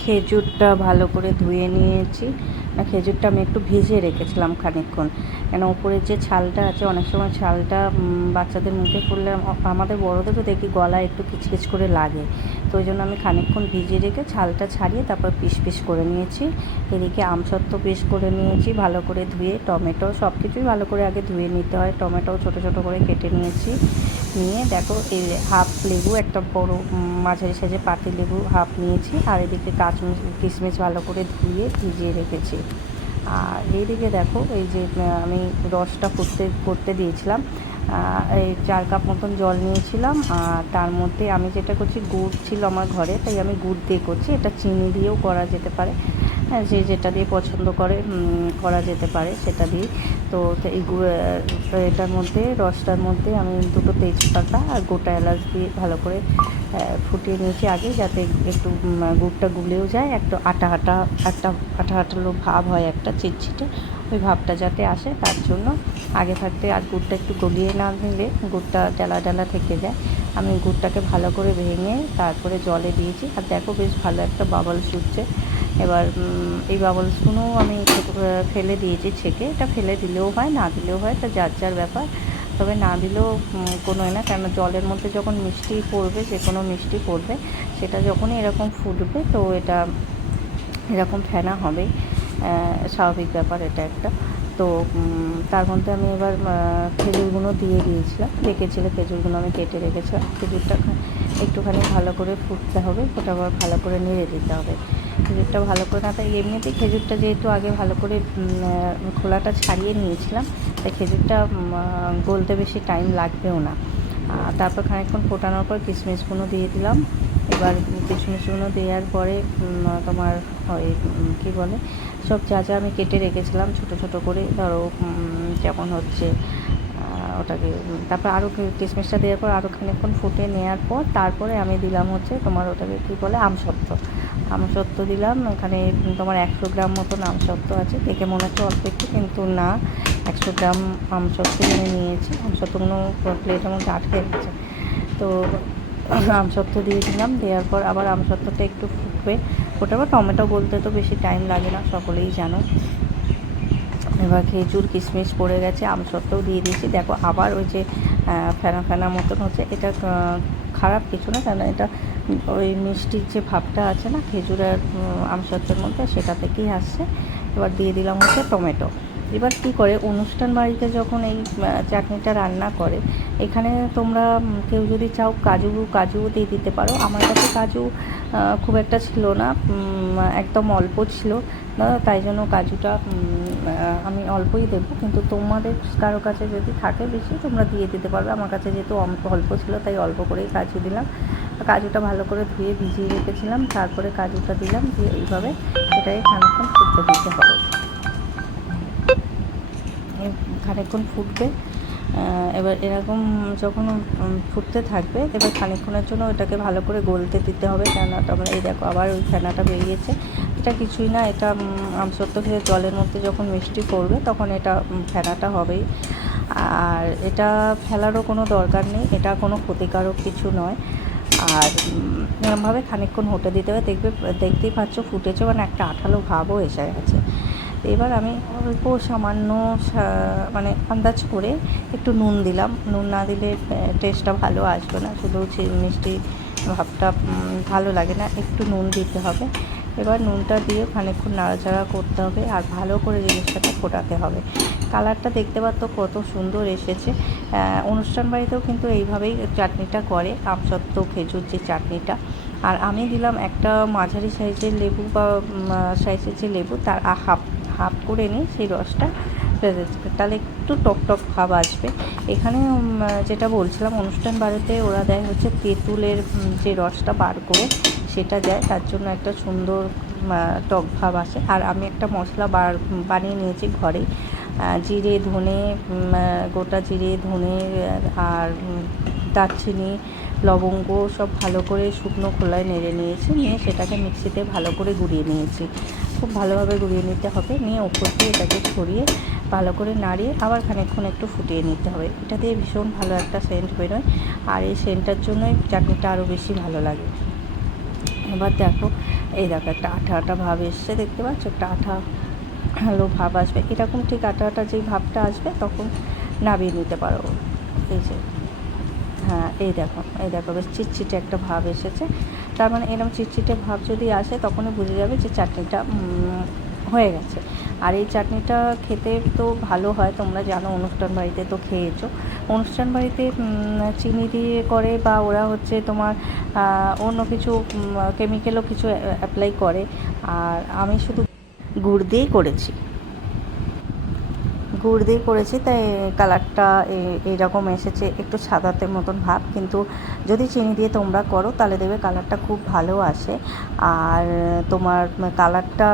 খেজুরটা ভালো করে ধুয়ে নিয়েছি। খেজুরটা আমি একটু ভিজিয়ে রেখেছিলাম খানিকক্ষণ। কেন ওপরের যে ছালটা আছে, অনেক সময় ছালটা বাচ্চাদের মুখে পড়লে আম- আমাদের বড়োদেরও দেখি গলায় একটু কিচকিচ করে লাগে। তো ওই জন্য আমি খানিকক্ষণ ভিজিয়ে রেখে ছালটা ছাড়িয়ে তারপর পিস পিস করে নিয়েছি। এদিকে আমসত্ত্ব পিস করে নিয়েছি, ভালো করে ধুয়ে টমেটো সব কিছুই ভালো করে আগে ধুয়ে নিতে হয়। টমেটো ছোট ছোট করে কেটে নিয়েছি। নিয়ে দেখো এই হাফ লেবু, একটা বড় মাঝারি সাইজে পাতি লেবু হাফ নিয়েছি। আর এদিকে কাঁচমিচ কিশমিশ ভালো করে ধুয়ে ভিজিয়ে রেখেছি। আর এইদিকে দেখো, এই যে আমি রসটা করতে করতে দিয়েছিলাম। এই চার কাপ মতন জল নিয়েছিলাম, আর তার মধ্যে আমি যেটা করছি, গুড় ছিল আমার ঘরে, তাই আমি গুড় দিয়ে করছি। এটা চিনি দিয়েও করা যেতে পারে। যে যেটা দিয়ে পছন্দ করে করা যেতে পারে সেটা দিয়ে তো এই এটার মধ্যে, রসটার মধ্যে আমি দুটো তেজপাতা আর গোটা এলাচ দিয়ে ভালো করে ফুটিয়ে নিয়েছি আগে যাতে একটু গুড়টা গুলেও যায়, একটু আটা আটা একটা আটা আটালো ভাব হয় একটা, চিটচিটে, ওই ভাবটা যাতে আসে, তার জন্য আগে থাকতে আর গুড়টা একটু গলিয়ে না নিলে গুড়টা ডালা ডালা থেকে যায়। আমি গুড়টাকে ভালো করে ভেঙে তারপরে জলে দিয়েছি, আর দেখো বেশ ভালো একটা বাবল উঠছে এবার এই বাবলসগুলো আমি ফেলে দিয়েছি ছেঁকে। এটা ফেলে দিলেও হয়, না দিলেও হয়, তা যার যার ব্যাপার। তবে না দিলেও কোনো না কেন জলের মধ্যে যখন মিষ্টি পড়বে, যে কোনো মিষ্টি পড়বে, সেটা যখনই এরকম ফুটবে, তো এটা এরকম ফেনা হবে স্বাভাবিক ব্যাপার এটা একটা। তো তার মধ্যে আমি এবার খেজুরগুলো দিয়ে দিয়েছিলাম, রেখেছিল খেজুরগুলো আমি কেটে রেখেছিলাম। খেজুরটা একটুখানি ভালো করে ফুটতে হবে ফোটাবার ভালো করে নেড়ে দিতে হবে। খেজুরটা ভালো করে না, তাই এমনিতেই খেজুরটা যেহেতু আগে ভালো করে খোলাটা ছাড়িয়ে নিয়েছিলাম, তাই খেজুরটা গলতে বেশি টাইম লাগবেও না। তারপর খানিকক্ষণ ফোটানোর পর কিশমিশগুলো দিয়ে দিলাম। এবার কিশমিশগুলো দেওয়ার পরে তোমার ওই কী বলে, সব যা যা আমি কেটে রেখেছিলাম, ছোট ছোট করে, ধরো যেমন হচ্ছে ওটাকে তারপর আরও কিশমিশটা দেওয়ার পর আরও খানিকক্ষণ ফুটে নেওয়ার পর, তারপরে আমি দিলাম হচ্ছে তোমার ওটাকে কী বলে আমসত্ত্ব আমসত্ত্ব দিলাম। এখানে তোমার একশো গ্রাম মতন আমসত্ত্ব আছে। দেখে মনে হচ্ছে অল্প একটু, কিন্তু না। একশো গ্রাম আমসত্ত্ব আমি নিয়েছি। আমসত্ত্বগুলো প্লেটের মধ্যে আটকে গেছে। তো আমসত্ত্ব দিয়ে দিলাম। দেওয়ার পর আবার আমসত্ত্বটা একটু ফুটবে। ফোটাবে। টমেটো বলতে তো বেশি টাইম লাগে না, সকলেই জানো। এবার খেজুর, কিশমিশ পড়ে গেছে। আমসত্ত্বও দিয়ে দিয়েছি। দেখো আবার ওই যে ফেনা ফেনা মতন হচ্ছে। এটা খারাপ কিছু না কেন এটা ওই মিষ্টির যে ভাবটা আছে না খেজুরের উম, আমসত্ত্বের মধ্যে সেটা থেকেই আসছে। এবার দিয়ে দিলাম হচ্ছে টমেটো। এবার কী করে অনুষ্ঠান বাড়িতে যখন এই চাটনিটা রান্না করে এখানে তোমরা কেউ যদি চাও কাজু কাজুও দিয়ে দিতে পারো। আমার কাছে কাজু খুব একটা ছিল না একদম অল্প ছিল তাই জন্য কাজুটা আমি অল্পই দেব, কিন্তু তোমাদের কারও কাছে যদি থাকে বেশি, তোমরা দিয়ে দিতে পারবে। আমার কাছে যেহেতু অল্প ছিল, তাই অল্প করেই কাজু দিলাম। কাজুটা ভালো করে ধুয়ে ভিজিয়ে রেখেছিলাম, তারপরে কাজুটা দিলাম, দিয়ে এইভাবে এটাকে খানিকক্ষণ ফুটতে দিতে হবে। খানিকক্ষণ ফুটবে এবার এরকম যখন ফুটতে থাকবে, এবার খানিকক্ষণের জন্য ওটাকে ভালো করে গলতে দিতে হবে। কেননা মানে এই দেখো, আবার ওই ফেনাটা বেরিয়েছে। এটা কিছুই না, এটা আমসত্ত্ব খেয়ে জলের মধ্যে যখন মিষ্টি পড়বে, তখন এটা ফেনাটা হবেই। আর এটা ফেলারও কোনো দরকার নেই, এটা কোনো ক্ষতিকারক কিছু নয়। আর এরমভাবে খানিকক্ষণ হতে দিতে হবে। দেখবে, দেখতেই পাচ্ছ ফুটেছে মানে একটা আঠালো ভাবও এসে গেছে। এবার আমি অল্প সামান্য মানে আন্দাজ করে একটু নুন দিলাম। নুন না দিলে টেস্টটা ভালো আসবে না। শুধু মিষ্টি ভাবটা ভালো লাগে না। একটু নুন দিতে হবে। এবার নুনটা দিয়ে খানিকক্ষণ নাড়াচাড়া করতে হবে আর ভালো করে জিনিসটাকে ফোটাতে হবে। কালারটা দেখতে পাচ্ছ কত সুন্দর এসেছে। অনুষ্ঠান বাড়িতেও কিন্তু এইভাবেই চাটনিটা করে। আমসত্ত্ব খেজুর যে চাটনিটা। আর আমি দিলাম একটা মাঝারি সাইজের লেবু বা সাইজের যে লেবু, তার হাফ। হাফ করে নিই, সেই রসটা ফেলে দেবে। তাহলে একটু টক টক ভাব আসবে। এখানে যেটা বলছিলাম, অনুষ্ঠান বাড়িতে ওরা দেয় হচ্ছে তেঁতুলের যে রসটা বার করে সেটা দেয়, তার জন্য একটা সুন্দর টক ভাব আসে। আর আমি একটা মশলা বার, বানিয়ে নিয়েছি ঘরে জিরে, ধনে গোটা জিরে, ধনে, আর দারচিনি, লবঙ্গ সব ভালো করে শুকনো খোলায় নেড়ে নিয়েছি, নিয়ে সেটাকে মিক্সিতে ভালো করে গুঁড়িয়ে নিয়েছি। খুব ভালোভাবে গুঁড়িয়ে নিতে হবে। নিয়ে ওপর দিয়ে এটাকে ছড়িয়ে ভালো করে নাড়িয়ে আবার খানিকক্ষণ একটু ফুটিয়ে নিতে হবে। এটা দিয়ে ভীষণ ভালো একটা সেন্ট বেরোয়। আর এই সেন্টটার জন্যই চাটনিটা আরও বেশি ভালো লাগে। এবার দেখো, এই দেখো একটা আঠা আঠা ভাব এসছে, দেখতে পাচ্ছ? একটা আঠা ভালো ভাব আসবে। এরকম ঠিক আঠা আঠা যেই ভাবটা আসবে, তখন নামিয়ে নিতে পারো। এই যে হ্যাঁ এই দেখো এই দেখো, বেশ চিটচিটে একটা ভাব এসেছে। তার মানে এরকম চিটচিটে ভাব যদি আসে, তখনই বুঝে যাবে যে চাটনিটা হয়ে গেছে। আর এই চাটনিটা খেতে তো ভালো হয়, তোমরা জানো অনুষ্ঠান বাড়িতে তো খেয়েছো। অনুষ্ঠান বাড়িতে চিনি দিয়ে করে বা ওরা হচ্ছে তোমার অন্য কিছু কেমিক্যালও কিছু অ্যাপ্লাই করে। আর আমি শুধু গুড় দিয়েই করেছি। গুড় দিয়ে করেছি, তাই কালারটা এইরকম এসেছে, একটু সাদাতে মতন ভাব। কিন্তু যদি চিনি দিয়ে তোমরা করো, তাহলে দেবে কালারটা খুব ভালো আসে। আর তোমার কালারটা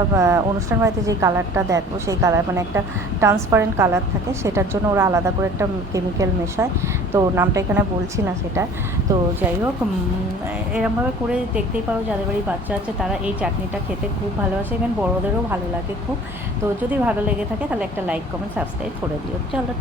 অনুষ্ঠান বাড়িতে যে কালারটা দেখো সেই কালার মানে একটা ট্রান্সপারেন্ট কালার থাকে, সেটার জন্য ওরা আলাদা করে একটা কেমিক্যাল মেশায়। তো নামটা এখানে বলছি না সেটা। তো যাই হোক এরমভাবে করে দেখতেই পারো যাদের বাড়ি বাচ্চা আছে, তারা এই চাটনিটা খেতে খুব ভালোবাসে ইভেন বড়োদেরও ভালো লাগে খুব। তো যদি ভালো লেগে থাকে, তাহলে একটা লাইক কমেন্ট সাবস্ক্রাইব করে দিও। চলো